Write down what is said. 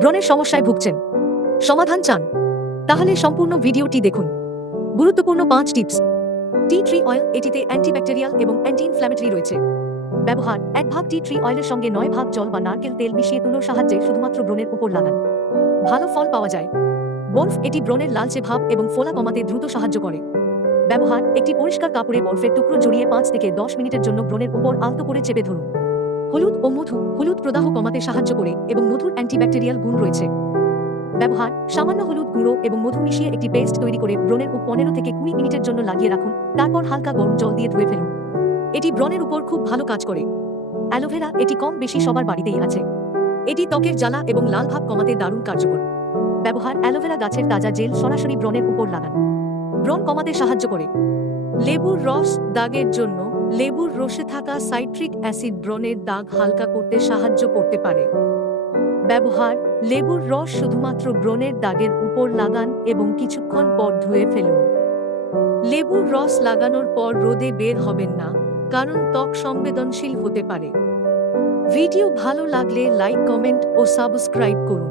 ব্রণের সমস্যায় ভুগছেন, সমাধান চান? তাহলে সম্পূর্ণ ভিডিওটি দেখুন। গুরুত্বপূর্ণ 5 টিপস। টি ট্রি অয়েল, এটিতে অ্যান্টিব্যাকটেরিয়াল এবং অ্যান্টি ইনফ্ল্যামেটরি রয়েছে। ব্যবহার: 1 ভাগ টি ট্রি অয়েলের সঙ্গে 9 ভাগ জল বা নারকেল তেল মিশিয়ে তুলোর সাহায্যে শুধুমাত্র ব্রণের উপর লাগান। ভালো ফল পাওয়া যায়। বরফ, এটি ব্রণের লালচে ভাব এবং ফোলা কমাতে দ্রুত সাহায্য করে। ব্যবহার: একটি পরিষ্কার কাপড়ে বরফের টুকরো জড়িয়ে 5 থেকে 10 মিনিটের জন্য ব্রণের উপর আলতো করে চেপে ধরুন। হলুদ ও মধু, হলুদ প্রদাহ কমাতে সাহায্য করে এবং মধুর অ্যান্টিব্যাকটেরিয়াল গুণ রয়েছে। ব্যবহার: সামান্য হলুদ গুঁড়ো এবং মধু মিশিয়ে একটি পেস্ট তৈরি করে ব্রণের উপর 15 থেকে 20 মিনিটের জন্য লাগিয়ে রাখুন, তারপর হালকা গরম জল দিয়ে ধুয়ে ফেলুন। এটি ব্রণের উপর খুব ভালো কাজ করে। অ্যালোভেরা, এটি কম বেশি সবার বাড়িতেই আছে। এটি ত্বকের জ্বালা এবং লাল ভাব কমাতে দারুণ কার্যকর। ব্যবহার: অ্যালোভেরা গাছের তাজা জেল সরাসরি ব্রণের উপর লাগান। ব্রণ কমাতে সাহায্য করে। লেবুর রস, দাগের জন্য লেবুর রসে থাকা সাইট্রিক অ্যাসিড ব্রণের দাগ হালকা করতে সাহায্য করতে পারে। ব্যবহার: লেবুর রস শুধুমাত্র ব্রণের দাগের উপর লাগান এবং কিছুক্ষণ পর ধুয়ে ফেলুন। লেবুর রস লাগানোর পর রোদে বের হবেন না, কারণ ত্বক সংবেদনশীল হতে পারে। ভিডিও ভালো লাগলে লাইক, কমেন্ট ও সাবস্ক্রাইব করুন।